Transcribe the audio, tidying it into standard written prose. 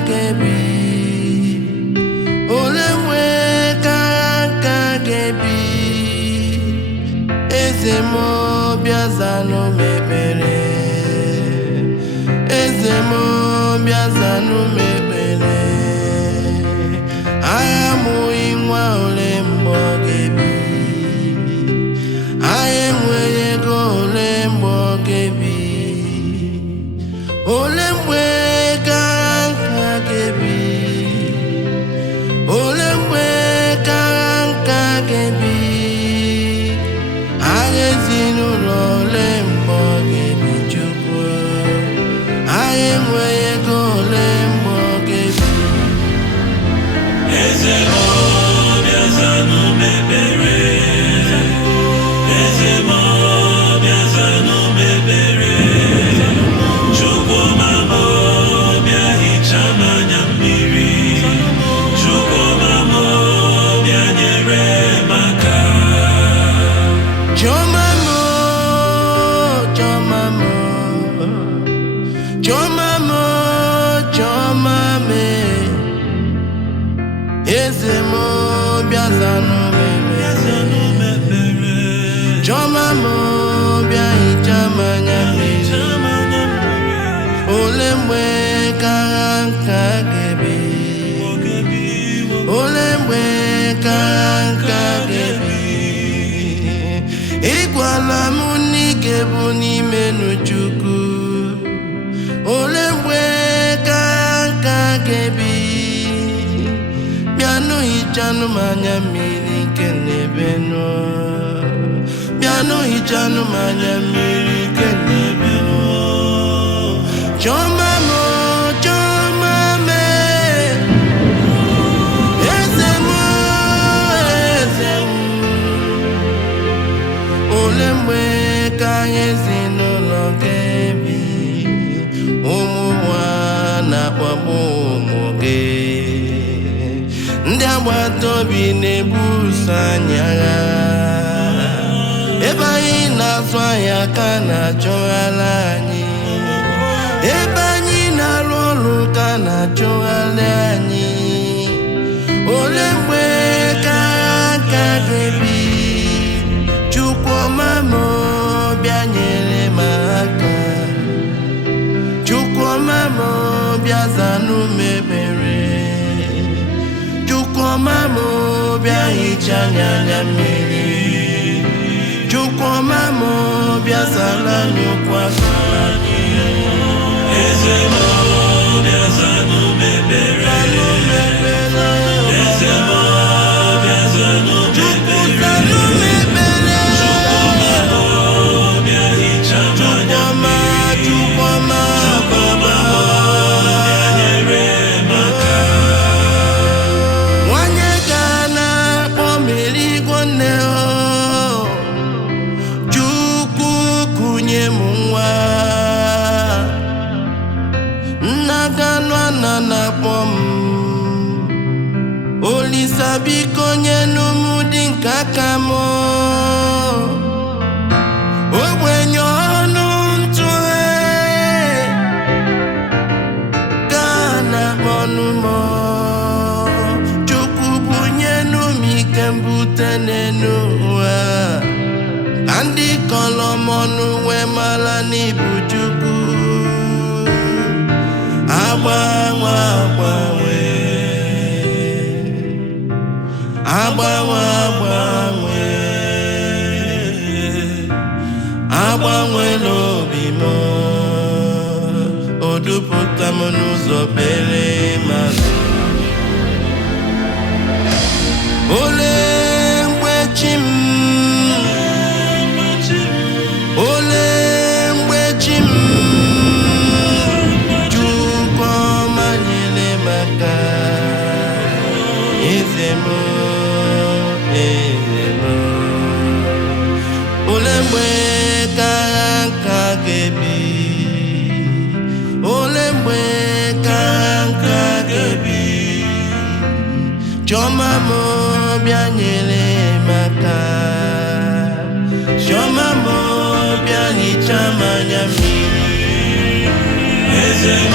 gebi ole mgbe ka gebi eze m bịa zanụ m ekpere eze m bịa zanụ m ekpere agha amụghị nwa ole mgbe ọ gebi anyị enweghị ego ole mgbe ọ gebi ole mgbe ka gebi ole mgbe ka gebi agha ezinụlọ ole mgbe ọ gebi Chukwu anyị enweghị ego ole mgbe ọ gebi eze m bịa zanụ m ekpere eze m bịa zanụ m ekpere Chukwuma m bịa hichaa m anya mmiri Chukwuma m bịa nyere m aka Chioma m Chioma m Chioma m Chioma m eze m bịa zanụ m ekpere Chioma m bịa hichaa m anya mmiri ole mgbe ka gebi ole mgbe ka gebi ịgwala m n'ike bụ n'ime n'Chukwu ole mgbe ka gebi bịanụ hichanụ m anya mmiri nke n'ebe nọ bịanụ hichanụ m anya mmiri nke n'ebe nọ Chioma m Chioma m eze m eze m ole mgbe ka anyị ezinụlọ gebi ụmụ nwa na-akpagbu ụmụ gị ndị agbata obi na-ebuso anyị agha ebe anyị na-azụ ahịa ka na-achọgharị anyị ebe anyị na-arụ ọrụ ka na-achọgharị anyị ole mgbe ka gebi Chukwuma m bịa nyere m aka Chukwuma m bịa zanụ m ekpere Chukwuma m bịa hichaa anyị anya mmiri Chukwuma m bịa sara anyị okwu aka eze m bịa zanụ m ekpere eze m bịa zanụ m ekpere Chukwuma m bịa hichaa m anya mmiri Chukwuma m bịa nyere m aka nwanyị ka na-akpọ mmiri igwe nne Chukwu kunye m nwa nna ganụ ana na-akpọ m Olisa biko nyenụ m dị nke aka m ogbenye ọnụ ntụghe ka na-akpọnụ m Chukwu bunyenụ m ike mbute n'elu ụwa ka ndị kọrọ m ọnụ wee mara n'ibu Chukwu agbanwe agbanwela obi m o dupụta m n'ụzọ pere mmanụ ole mgbe chi m ole mgbe chi m Chukwuma nyere m aka eze m ole mgbe ka gebi ole mgbe ka gebi Chioma m bịa nyere m aka Chioma m bịa hichaa m anya mmiri eze m